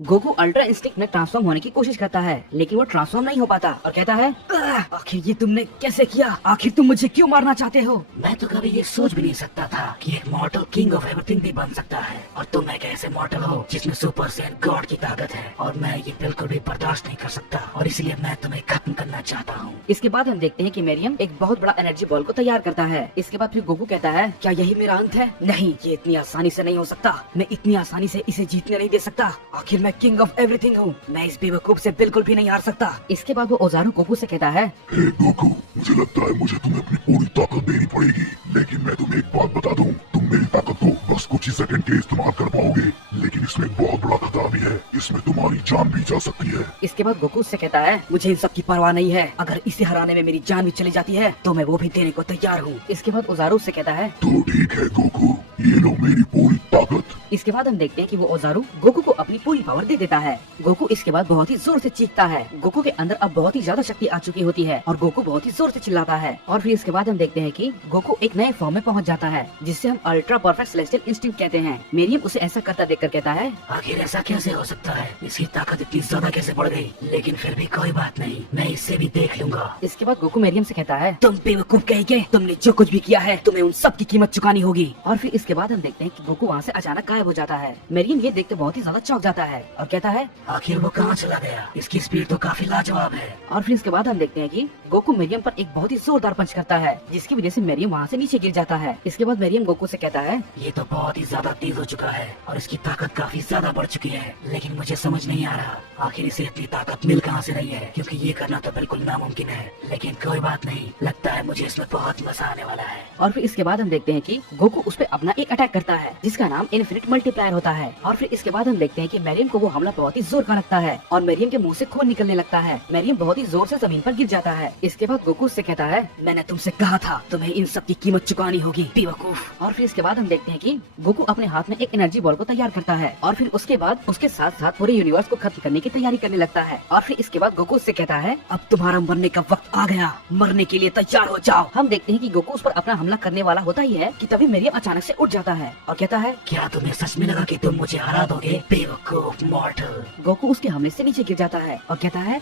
Goku ultra instinct में transform होने की कोशिश करता है, लेकिन वो ट्रांसफॉर्म नहीं हो पाता और कहता है, आखिर ये तुमने कैसे किया? आखिर तुम मुझे क्यों मारना चाहते हो? मैं तो कभी ये सोच भी नहीं सकता था कि एक मॉर्टल किंग ऑफ एवरीथिंग भी बन सकता है, और तुम एक ऐसे मॉर्टल हो जिसमें सुपर सैन गॉड की ताकत है, और मैं ये बिल्कुल भी बर्दाश्त नहीं कर सकता, और इसलिए मैं तुम्हें खत्म करना चाहता हूँ। इसके बाद हम देखते हैं कि मेरियम एक बहुत बड़ा एनर्जी बॉल को तैयार करता है। इसके बाद फिर गोकू कहता है, क्या यही मेरा अंत है? नहीं, ये इतनी आसानी से नहीं हो सकता। मैं इतनी आसानी से इसे जीतने नहीं दे सकता। आखिर मैं किंग ऑफ एवरीथिंग हूँ। मैं इस बेवकूफ से बिल्कुल भी नहीं हार सकता। इसके बाद वो ओजारू गोकू से कहता है, हे गोकू, मुझे लगता है मुझे तुम्हें अपनी पूरी ताकत देनी पड़ेगी, लेकिन मैं तुम्हें एक बात बता दूं, तुम मेरी ताकत को बस कुछ ही सेकंड के इस्तेमाल कर पाओगे, लेकिन इसमें एक बहुत बड़ा खतरा भी है, इसमें तुम्हारी जान भी जा सकती है। इसके बाद गोकू से कहता है, मुझे इन सब की परवाह नहीं है। अगर इसे हराने में मेरी जान भी चली जाती है तो मैं वो भी देने को तैयार हूँ। इसके बाद ओजारू से कहता है, तो ठीक है गोकू, ये लो मेरी पूरी ताकत। इसके बाद हम देखते हैं कि वो ओजारू गोकू को अपनी पूरी पावर दे देता है। गोकू इसके बाद बहुत ही जोर से चीखता है। गोकू के अंदर अब बहुत ही ज्यादा शक्ति आ चुकी होती है और गोकू बहुत ही जोर से चिल्लाता है। और फिर इसके बाद हम देखते हैं कि गोकू एक नए फॉर्म में पहुंच जाता है, जिससे हम अल्ट्रा परफेक्ट सेलेस्टियल इंस्टिंक्ट कहते हैं। मेरियम उसे ऐसा करता देखकर कहता है, आखिर ऐसा कैसे हो सकता है? इसकी ताकत इतनी ज्यादा कैसे बढ़ गई? लेकिन फिर भी कोई बात नहीं, मैं इससे भी देख लूंगा। इसके बाद गोकू मेरियम से कहता है, तुम बेवकूफ कहेंगे, तुमने जो कुछ भी किया है तुम्हें उन सब की कीमत चुकानी होगी। और फिर इसके बाद हम देखते हैं कि गोकू वहाँ से अचानक गायब हो जाता है। मेरियम ये देखते बहुत ही ज्यादा चौंक जाता है और कहता है, आखिर वो कहाँ चला गया? इसकी स्पीड तो काफी लाजवाब है। और फिर इसके बाद हम देखते हैं कि गोकू मेरियम पर एक बहुत ही जोरदार पंच करता है, जिसकी वजह से मेरियम वहाँ से नीचे गिर जाता है। इसके बाद मेरियम गोकू से कहता है, ये तो बहुत ही ज्यादा तेज हो चुका है और इसकी ताकत काफी ज्यादा बढ़ चुकी है, लेकिन मुझे समझ नहीं आ रहा आखिर इसे इतनी ताकत मिल कहाँ से रही है, क्योंकि ये करना तो बिल्कुल नामुमकिन है। लेकिन कोई बात नहीं, लगता है मुझे इसमें बहुत मजा आने वाला है। और फिर इसके बाद हम देखते हैं कि गोकू उस पर अपना एक अटैक करता है, जिसका नाम इन्फिनिट मल्टीप्लायर होता है। और फिर इसके बाद हम देखते हैं कि मेरियम को वो हमला बहुत ही जोर का लगता है और मेरियम के मुंह से खून निकलने लगता है। मेरियम बहुत ही जोर से जमीन पर गिर जाता है। इसके बाद गोकू उससे कहता है, मैंने तुमसे कहा था तुम्हें इन सब की कीमत चुकानी होगी, बेवकूफ। और फिर इसके बाद हम देखते हैं कि गोकू अपने हाथ में एक एनर्जी बॉल को तैयार करता है और फिर उसके बाद उसके साथ साथ पूरे यूनिवर्स को खत्म करने की तैयारी करने लगता है। और फिर इसके बाद गोकू उससे कहता है, अब तुम्हारा मरने का वक्त आ गया, मरने के लिए तैयार हो जाओ। हम देखते हैं कि गोकू उस पर अपना हमला करने वाला होता ही है कि तभी मेरियम अचानक से उठ जाता है और कहता है, क्या तुम्हें सच में लगा कि तुम मुझे हरा दोगे, बेवकूफ मॉर्टल? गोकू उसके हमले से नीचे गिर जाता है और कहता है,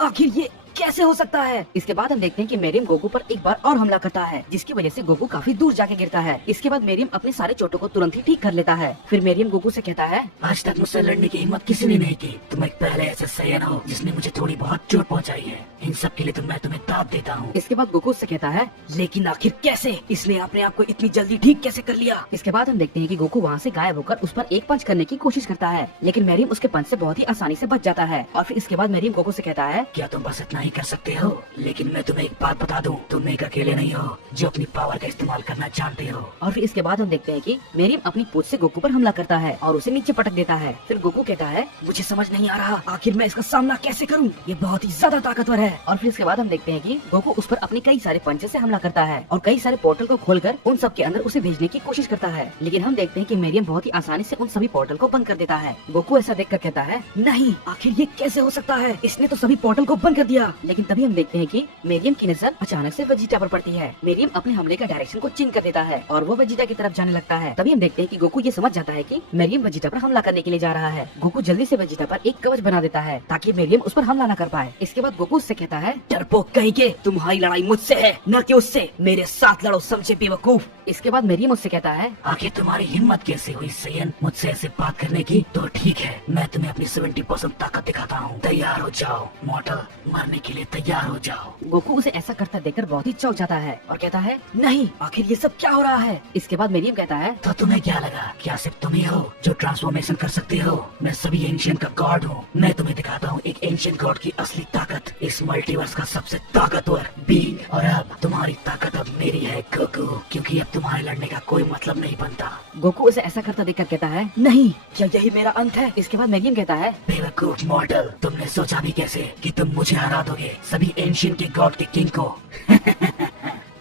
आखिर ये कैसे हो सकता है? इसके बाद हम देखते हैं कि मेरियम गोकू पर एक बार और हमला करता है, जिसकी वजह से गोकू काफी दूर जाके गिरता है। इसके बाद मेरियम अपने सारे चोटों को तुरंत ही ठीक कर लेता है। फिर मेरियम गोकू से कहता है, आज तक मुझसे लड़ने की हिम्मत किसी ने नहीं की। तुम एक पहले ऐसे सैयन हो जिसने मुझे थोड़ी बहुत चोट पहुंचाई है, इन सब के लिए तो मैं तुम्हें दाद देता हूँ। इसके बाद गोकू से कहता है, लेकिन आखिर कैसे? इसने अपने आप को इतनी जल्दी ठीक कैसे कर लिया? इसके बाद हम देखते हैं कि गोकू वहाँ से गायब होकर उस पर एक पंच करने की कोशिश करता है, लेकिन मेरियम उसके पंच से बहुत ही आसानी से बच जाता है। और फिर इसके बाद मेरियम गोकू से कहता है, क्या तुम बस इतना ही कर सकते हो? लेकिन मैं तुम्हें एक बात बता दूं, तुम एक अकेले नहीं हो जो अपनी पावर का इस्तेमाल करना जानते हो। और फिर इसके बाद हम देखते हैं कि मेरियम अपनी पूंछ से गोकू पर हमला करता है और उसे नीचे पटक देता है। फिर गोकू कहता है, मुझे समझ नहीं आ रहा आखिर मैं इसका सामना कैसे करूं? ये बहुत ही ज्यादा ताकतवर है। और फिर इसके बाद हम देखते हैं कि गोकू उस पर अपने कई सारे पंचे से हमला करता है और कई सारे पोर्टल को खोलकर उन सब के अंदर उसे भेजने की कोशिश करता है, लेकिन हम देखते हैं कि मेरियम बहुत ही आसानी से उन सभी पोर्टल को बंद कर देता है। गोकू ऐसा देखकर कहता है, नहीं, आखिर ये कैसे हो सकता है? इसने तो सभी पोर्टल को बंद कर दिया। लेकिन तभी हम देखते हैं कि मेरियम की नजर अचानक से वेजिटा पर पड़ती है। मेरियम अपने हमले का डायरेक्शन को चेंज कर देता है और वो वेजिटा की तरफ जाने लगता है। तभी हम देखते हैं कि गोकू ये समझ जाता है कि मेरियम वेजिटा पर हमला करने के लिए जा रहा है। गोकू जल्दी से वेजिटा पर एक कवच बना देता है ताकि मेरियम उस पर हमला न कर पाए। इसके बाद गोकू उससे कहता है, डरपोक कहीं के, तुम्हारी लड़ाई मुझसे है न कि उससे, मेरे साथ लड़ो, समझे बेवकूफ। इसके बाद मेरियम उससे कहता है, आखिर तुम्हारी हिम्मत कैसे हुई सैयन मुझसे ऐसे बात करने की? तो ठीक है, मैं तुम्हें अपनी 70% ताकत दिखाता हूँ। तैयार हो जाओ मॉर्टल, मरने के लिए तैयार हो जाओ। गोकू उसे ऐसा करता देखकर बहुत ही चौंक जाता है और कहता है, नहीं, आखिर ये सब क्या हो रहा है? इसके बाद मेरियम कहता है, तो तुम्हें क्या लगा क्या सिर्फ तुम ही हो जो ट्रांसफॉर्मेशन कर सकते हो? मैं सभी एंशिएंट का गॉड हूँ। मैं तुम्हें दिखाता हूँ एक एंशिएंट गॉड की असली ताकत, इस मल्टीवर्स का सबसे ताकतवर बीइंग। और अब तुम्हारी ताकत अब मेरी है गोकू, क्योंकि अब तुम्हारे लड़ने का कोई मतलब नहीं बनता। गोकू उसे ऐसा करता देखकर कहता है, नहीं, क्या यही मेरा अंत है? इसके बाद मेरियम कहता है, बेवकूफ मॉर्टल, तुमने सोचा भी कैसे कि तुम मुझे हरा दोगे, सभी एंशिएंट के गॉड के किंग को?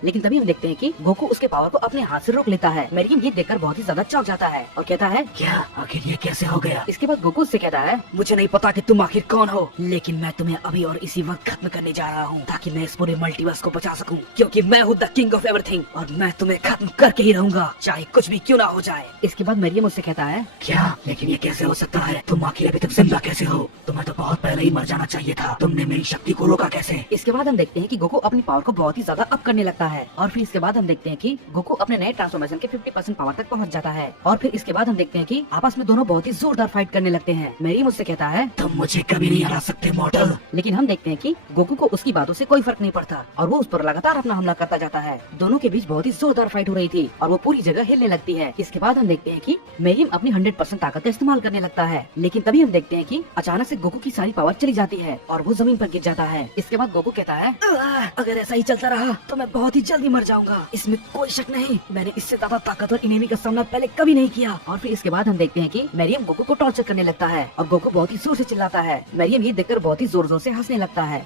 लेकिन तभी हम देखते हैं कि गोकू उसके पावर को अपने हाथ से रोक लेता है। मेरियम ये देखकर बहुत ही ज्यादा चौंक जाता है और कहता है, क्या आखिर ये कैसे हो गया? इसके बाद गोकू उससे कहता है, मुझे नहीं पता कि तुम आखिर कौन हो, लेकिन मैं तुम्हें अभी और इसी वक्त खत्म करने जा रहा हूँ ताकि मैं इस पूरे मल्टीवर्स को बचा सकूं, क्योंकि मैं हूँ द किंग ऑफ एवरीथिंग और मैं तुम्हें खत्म करके ही रहूंगा, चाहे कुछ भी क्यों ना हो जाए। इसके बाद मेरियम उससे कहता है, क्या? लेकिन ये कैसे हो सकता है? तुम आखिर अभी तक जिंदा कैसे हो? तुम्हें तो बहुत पहले ही मर जाना चाहिए था। तुमने मेरी शक्ति को रोका कैसे? इसके बाद हम देखते हैं कि गोकू अपनी पावर को बहुत ही ज्यादा अप करने लगता है और फिर इसके बाद हम देखते हैं कि गोकू अपने नए ट्रांसफॉर्मेशन के 50% पावर तक पहुंच जाता है और फिर इसके बाद हम देखते हैं कि आपस में दोनों बहुत ही जोरदार फाइट करने लगते हैं। मेरियम उससे कहता है, तुम मुझे कभी नहीं हरा सकते मॉडल। लेकिन हम देखते हैं कि गोकू को उसकी बातों से कोई फर्क नहीं पड़ता और वो उस पर लगातार अपना हमला करता जाता है। दोनों के बीच बहुत ही जोरदार फाइट हो रही थी और वो पूरी जगह हिलने लगती है। इसके बाद हम देखते हैं कि मेरियम अपनी 100% ताकत का इस्तेमाल करने लगता है, लेकिन तभी हम देखते हैं कि अचानक से गोकू की सारी पावर चली जाती है और वो जमीन पर गिर जाता है। इसके बाद गोकू कहता है, अगर ऐसा ही चलता रहा तो मैं बहुत ही जल्दी मर जाऊंगा, इसमें कोई शक नहीं। मैंने इससे ज्यादा ताकतवर इनेमी का सामना पहले कभी नहीं किया। और फिर इसके बाद हम देखते हैं कि मेरियम गोकू को टॉर्चर करने लगता है और गोकू बहुत ही जोर से चिल्लाता है। मेरियम ये देखकर बहुत ही जोर जोर से हंसने लगता है।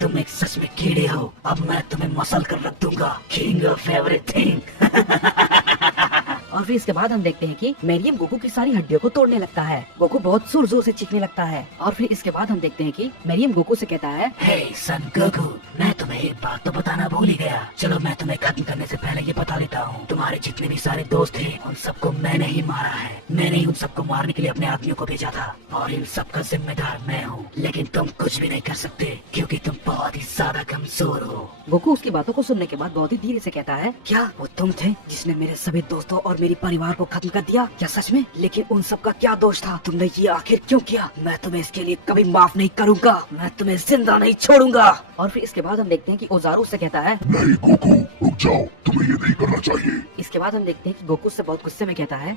तुम एक सच में कीड़े हो, अब मैं तुम्हें मसल कर रख दूंगा, किंग ऑफ एवरीथिंग। और फिर इसके बाद हम देखते हैं कि मेरियम गोकू की सारी हड्डियों को तोड़ने लगता है। गोकू बहुत जोर जोर से चीखने लगता है और फिर इसके बाद हम देखते हैं कि मेरियम गोकू से कहता है, हे सन गोकू, मैं तुम्हें एक बात तो बताना भूल ही गया। चलो मैं तुम्हें खत्म करने से पहले ये बता देता हूँ, तुम्हारे जितने भी सारे दोस्त थे उन सबको मैंने ही मारा है। मैंने ही उन सबको मारने के लिए अपने आदमियों को भेजा था और इन सबका जिम्मेदार मैं हूँ। लेकिन तुम कुछ भी नहीं कर सकते क्योंकि तुम बहुत ही ज्यादा कमजोर हो। गोकू उसकी बातों को सुनने के बाद बहुत ही धीरे से कहता है, क्या वो तुम थे जिसने मेरे सभी दोस्तों और मेरे परिवार को खत्म कर दिया? क्या सच में? लेकिन उन सब का क्या दोष था? तुमने ये आखिर क्यों किया? मैं तुम्हें इसके लिए कभी माफ नहीं करूंगा, मैं तुम्हें जिंदा नहीं छोड़ूंगा। और फिर इसके बाद हम देखते हैं कि ओजारू उससे कहता है, नहीं गोकू, रुक जाओ, तुम्हें ये नहीं करना चाहिए। इसके बाद हम देखते हैं कि गोकू उससे बहुत गुस्से में कहता है,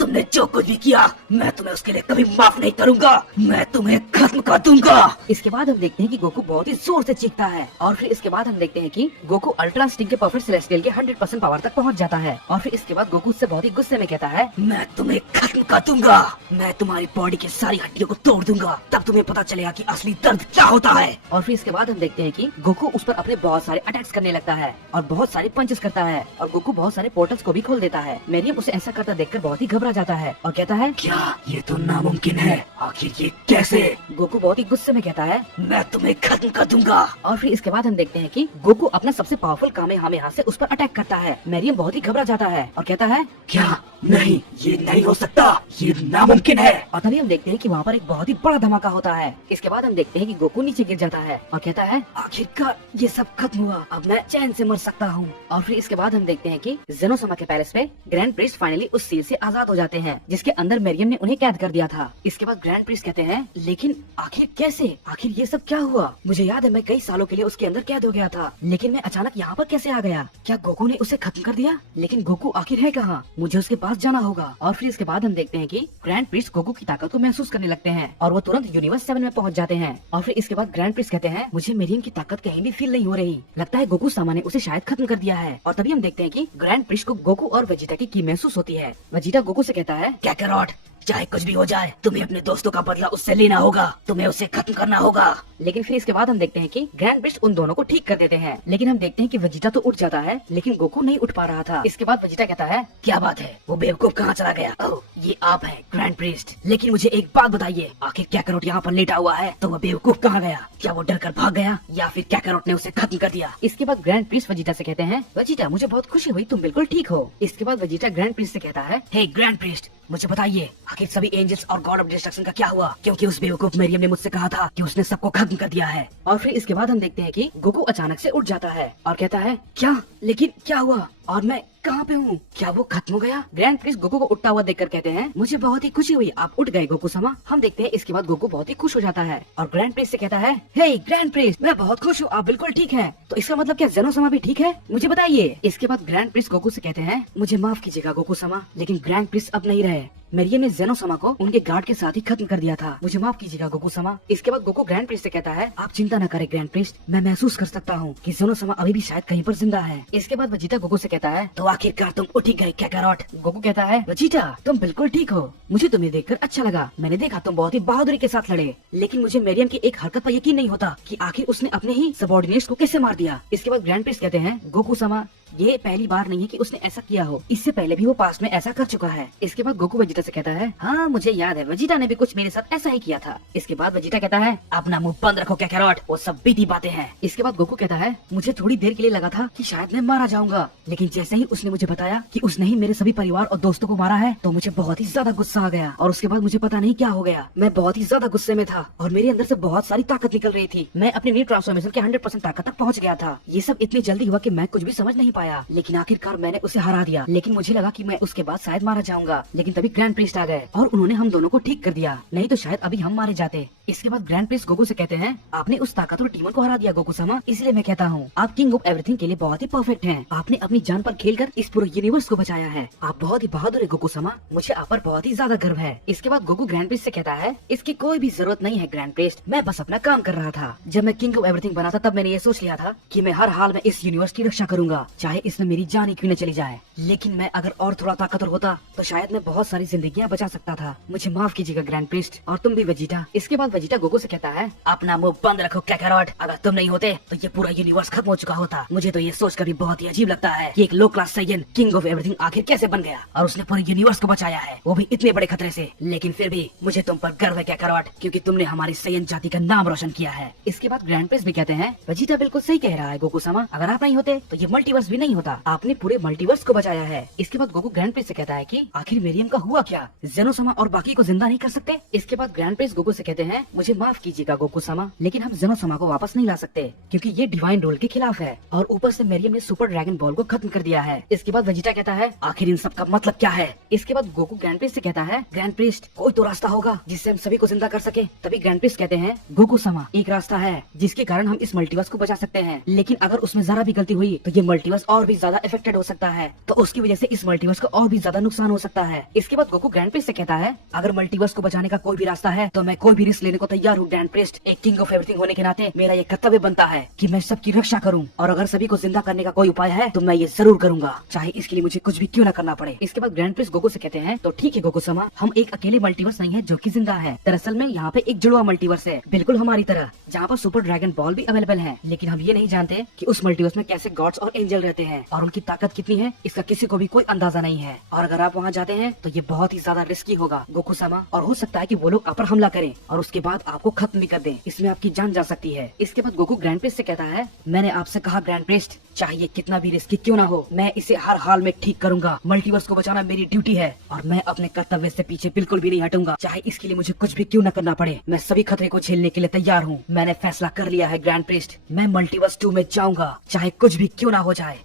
तुमने जो कुछ भी किया मैं तुम्हें उसके लिए कभी माफ नहीं करूंगा, मैं तुम्हें खत्म कर दूंगा। इसके बाद हम देखते हैं कि गोकू बहुत ही जोर से चीखता है और फिर इसके बाद हम देखते हैं कि गोकू अल्ट्रा स्टिंग के परफेक्ट सेलेस्टियल के 100% पावर तक पहुंच जाता है और फिर इसके बाद गोकू उससे बहुत ही गुस्से में कहता है, मैं तुम्हें खत्म कर दूंगा, मैं तुम्हारी बॉडी की सारी हड्डियों को तोड़ दूंगा, तब तुम्हें पता चलेगा कि असली दर्द क्या होता है। और फिर इसके बाद हम देखते हैं कि गोकू उस पर अपने बहुत सारे अटैक्स करने लगता है और बहुत सारे पंचेस करता है और गोकू बहुत सारे पोर्टल्स को भी खोल देता है। मेरियम उसे ऐसा करता देखकर बहुत ही घबरा जाता है और कहता है, क्या ये तो नामुमकिन है, आखिर ये कैसे? गोकू बहुत ही गुस्से में कहता है, मैं तुम्हें खत्म कर दूंगा। और फिर इसके बाद हम देखते हैं कि गोकू अपना सबसे पावरफुल कामेहामेहा से उस पर अटैक करता है। मेरियम बहुत ही घबरा जाता है और कहता है, क्या? नहीं, ये नहीं हो सकता, ये नामुमकिन है। और तभी हम देखते हैं कि वहाँ पर एक बहुत ही बड़ा धमाका होता है। इसके बाद हम देखते हैं कि गोकू नीचे गिर जाता है और कहता है, आखिरकार ये सब खत्म हुआ, अब मैं चैन से मर सकता हूँ। और फिर इसके बाद हम देखते हैं कि जेनोसमा के पैलेस पे ग्रैंड प्रिस्ट फाइनली उस सील से आजाद हो जाते हैं जिसके अंदर मेरियम ने उन्हें कैद कर दिया था। इसके बाद ग्रैंड प्रिस्ट कहते हैं, लेकिन आखिर कैसे? आखिर ये सब क्या हुआ? मुझे याद है मैं कई सालों के लिए उसके अंदर कैद हो गया था, लेकिन मैं अचानक यहाँ पर कैसे आ गया? क्या गोकू ने उसे खत्म कर दिया? लेकिन गोकू आखिर है कहाँ? मुझे उसके पास जाना होगा। और फिर इसके बाद हम देखते हैं कि ग्रैंड प्रिस्ट गोकू की ताकत को महसूस करने लगते हैं और वो तुरंत यूनिवर्स 7 में पहुंच जाते हैं। और फिर इसके बाद ग्रैंड प्रिस्ट कहते हैं, मुझे मेरियम की ताकत कहीं भी फील नहीं हो रही, लगता है गोकू सामा ने उसे शायद खत्म कर दिया है। और तभी हम देखते हैं कि ग्रैंड प्रिस्ट को गोकू और वेजिटा की महसूस होती है। वेजिटा गोकू से कहता है, कैकरॉट, चाहे कुछ भी हो जाए तुम्हें अपने दोस्तों का बदला उससे लेना होगा, तुम्हें उसे खत्म करना होगा। लेकिन फिर इसके बाद हम देखते हैं कि ग्रैंड प्रिस्ट उन दोनों को ठीक कर देते हैं, लेकिन हम देखते हैं कि वेजिटा तो उठ जाता है लेकिन गोकू नहीं उठ पा रहा था। इसके बाद वेजिटा कहता है, क्या बात है, वो बेवकूफ कहाँ चला गया? ओह, ये आप हैं ग्रैंड प्रिस्ट, लेकिन मुझे एक बात बताइए, आखिर कैकरॉट यहाँ पर लेटा हुआ है तो वो बेवकूफ कहाँ गया? क्या वो डर कर भाग गया या फिर कैकरॉट ने उसे खत्म कर दिया? इसके बाद ग्रैंड प्रिस्ट वेजिटा से कहते हैं, वेजिटा मुझे बहुत खुशी हुई, तुम बिल्कुल ठीक हो। इसके बाद वेजिटा ग्रैंड प्रिस्ट से कहता है, हे ग्रैंड प्रिस्ट, मुझे बताइए आखिर सभी एंजल्स और गॉड ऑफ डिस्ट्रक्शन का क्या हुआ? क्योंकि उस बेवकूफ मेरियम ने मुझसे कहा था कि उसने सबको खत्म कर दिया है। और फिर इसके बाद हम देखते हैं कि गोकू अचानक से उठ जाता है और कहता है, क्या? लेकिन क्या हुआ और मैं कहाँ पे हूँ? क्या वो खत्म हो गया? ग्रैंड प्रिस्ट गोकू को उठता हुआ देखकर कहते हैं, मुझे बहुत ही खुशी हुई, आप उठ गए गोकू समा। हम देखते हैं इसके बाद गोकू बहुत ही खुश हो जाता है और ग्रैंड प्रिस्ट से कहता है, हे ग्रैंड प्रिस्ट, मैं बहुत खुश हूँ, आप बिल्कुल ठीक हैं। तो इसका मतलब क्या जेनो समा भी ठीक है? मुझे बताइए। इसके बाद ग्रैंड प्रिस्ट गोकू से कहते हैं, मुझे माफ कीजिएगा गोकू समा, लेकिन ग्रैंड प्रिस्ट अब नहीं रहे। मेरियम ने जेनो समा को उनके गार्ड के साथ ही खत्म कर दिया था। मुझे माफ कीजिएगा गोकू समा। इसके बाद गोकू ग्रैंड प्रिस्ट से कहता है, आप चिंता न करें ग्रैंड प्रिस्ट, मैं महसूस कर सकता हूँ कि जेनो समा अभी भी शायद कहीं पर जिंदा है। इसके बाद वेजिटा गोकू से कहता है, तो आखिरकार तुम उठ ही गए काकारोट। गोकू कहता है, वेजिटा तुम बिल्कुल ठीक हो, मुझे तुम्हें देखकर अच्छा लगा। मैंने देखा तुम बहुत ही बहादुरी के साथ लड़े, लेकिन मुझे मेरियम की एक हरकत पर यकीन नहीं होता कि आखिर उसने अपने ही सबॉर्डिनेट्स को कैसे मार दिया। इसके बाद ग्रैंड प्रिस्ट कहते हैं, गोकू समा ये पहली बार नहीं है कि उसने ऐसा किया हो, इससे पहले भी वो पास्ट में ऐसा कर चुका है। इसके बाद गोकू वेजिटा से कहता है, हाँ मुझे याद है, वेजिटा ने भी कुछ मेरे साथ ऐसा ही किया था। इसके बाद वेजिटा कहता है, अपना मुंह बंद रखो काकारोट, वो सब बीती बातें हैं। इसके बाद गोकू कहता है, मुझे थोड़ी देर के लिए लगा था कि शायद मैं मारा जाऊंगा, लेकिन जैसे ही उसने मुझे बताया कि उसने ही मेरे सभी परिवार और दोस्तों को मारा है, तो मुझे बहुत ही ज्यादा गुस्सा आ गया। और उसके बाद मुझे पता नहीं क्या हो गया, मैं बहुत ही ज्यादा गुस्से में था और मेरे अंदर से बहुत सारी ताकत निकल रही थी। मैं अपनी न्यू ट्रांसफॉर्मेशन के 100% ताकत तक पहुंच गया था। ये सब इतनी जल्दी हुआ कि मैं कुछ भी समझ नहीं पाया, लेकिन आखिरकार मैंने उसे हरा दिया। लेकिन मुझे लगा कि मैं उसके बाद शायद मारा जाऊंगा, लेकिन तभी ग्रैंड प्रिस्ट आ गए और उन्होंने हम दोनों को ठीक कर दिया, नहीं तो शायद अभी हम मारे जाते। इसके बाद ग्रैंड प्रिस्ट गोकू से कहते हैं, आपने उस ताकतवर डीमन को हरा दिया गोकू समा, इसलिए मैं कहता हूँ आप किंग ऑफ एवरीथिंग के लिए बहुत ही परफेक्ट हैं। आपने अपनी जान पर खेलकर इस पूरे यूनिवर्स को बचाया है। आप बहुत ही बहादुर है गोकू समा, मुझे आप पर बहुत ही ज्यादा गर्व है। इसके बाद गोकू ग्रैंड प्रिस्ट से कहता है, इसकी कोई भी जरूरत नहीं है ग्रैंड प्रिस्ट, मैं बस अपना काम कर रहा था। जब मैं किंग ऑफ एवरीथिंग बना था तब मैंने ये सोच लिया था कि मैं हर हाल में इस यूनिवर्स की रक्षा करूंगा, चाहे इसमें मेरी जान ही क्यों न चली जाए। लेकिन मैं अगर और थोड़ा ताकतवर होता तो शायद मैं बहुत सारी जिंदगियां बचा सकता था। मुझे माफ कीजिएगा ग्रैंड प्रिस्ट, और तुम भी वेजिटा। इसके बाद वेजिटा गोकू से कहता है, अपना मुंह बंद रखो काकारोट, अगर तुम नहीं होते तो ये पूरा यूनिवर्स खत्म हो चुका होता। मुझे तो ये सोचकर भी बहुत ही अजीब लगता है कि एक लो क्लास साइयन किंग ऑफ एवरीथिंग आखिर कैसे बन गया और उसने पूरे यूनिवर्स को बचाया है, वो भी इतने बड़े खतरे से। लेकिन फिर भी मुझे तुम पर गर्व है काकारोट, क्योंकि तुमने हमारी साइयन जाति का नाम रोशन किया है। इसके बाद ग्रैंड प्रिस्ट भी कहते हैं, वेजिटा बिल्कुल सही कह रहा है गोकू समा, अगर आप नहीं होते तो ये मल्टीवर्स भी नहीं होता, आपने पूरे मल्टीवर्स को बचाया है। इसके बाद गोकू ग्रैंड प्रिस्ट से कहता है कि आखिर मेरियम का हुआ क्या, जेनो समा और बाकी को जिंदा नहीं कर सकते। इसके बाद ग्रैंड प्रिस्ट गोकू से कहते हैं, मुझे माफ कीजिएगा गोकू समा, लेकिन हम जेनो समा को वापस नहीं ला सकते क्योंकि ये डिवाइन रूल के खिलाफ है, और ऊपर से मेरियम ने सुपर ड्रैगन बॉल को खत्म कर दिया है। इसके बाद वेजिटा कहता है, आखिर इन सब का मतलब क्या है। इसके बाद गोकू ग्रैंड प्रिस्ट से कहता है, ग्रैंड प्रिस्ट कोई तो रास्ता होगा जिससे हम सभी को जिंदा कर सके। तभी ग्रैंड प्रिस्ट कहते हैं, गोकू समा एक रास्ता है जिसके कारण हम इस मल्टीवर्स को बचा सकते हैं, लेकिन अगर उसमें जरा भी गलती हुई तो ये मल्टीवर्स और भी ज्यादा इफेक्टेड हो सकता है, तो उसकी वजह से इस मल्टीवर्स को और भी ज्यादा नुकसान हो सकता है। इसके बाद गोकू ग्रैंड प्रिस्ट से कहता है, अगर मल्टीवर्स को बचाने का कोई भी रास्ता है तो मैं कोई भी रिस्क लेने को तैयार हूँ ग्रैंड प्रिस्ट। एक किंग ऑफ एवरीथिंग होने के नाते मेरा ये कर्तव्य बनता है कि मैं सबकी रक्षा करूँ, और अगर सभी को जिंदा करने का कोई उपाय है तो मैं ये जरूर करूंगा, चाहे इसके लिए मुझे कुछ भी क्यों न करना पड़े। इसके बाद ग्रैंड प्रिस्ट गोकू से कहते हैं, तो ठीक है गोकू समा, हम एक अकेले मल्टीवर्स नहीं है जो कि जिंदा है। दरअसल में यहाँ पे एक जुड़वा मल्टीवर्स है, बिल्कुल हमारी तरह, जहाँ पर सुपर ड्रैगन बॉल भी अवेलेबल है। लेकिन हम ये नहीं जानते कि उस मल्टीवर्स में कैसे गॉड्स और एंजल रहते हैं और उनकी ताकत कितनी है, इसका किसी को भी कोई अंदाजा नहीं है। और अगर आप वहाँ जाते हैं तो ये बहुत ही ज्यादा रिस्की होगा गोकू समा, और हो सकता है कि वो लोग आप पर हमला करें और उसके बाद आपको खत्म भी कर दें, इसमें आपकी जान जा सकती है। इसके बाद गोकू ग्रैंड प्रिस्ट से कहता है, मैंने आपसे कहा ग्रैंड प्रिस्ट, चाहे कितना भी रिस्की क्यों ना हो, मैं इसे हर हाल में ठीक करूंगा। मल्टीवर्स को बचाना मेरी ड्यूटी है और मैं अपने कर्तव्य से पीछे बिल्कुल भी नहीं हटूंगा, चाहे इसके लिए मुझे कुछ भी क्यों न करना पड़े। मैं सभी खतरे को झेलने के लिए तैयार हूँ। मैंने फैसला कर लिया है ग्रैंड प्रिस्ट, मैं मल्टीवर्स 2 में जाऊंगा, चाहे कुछ भी क्यों ना हो जाए।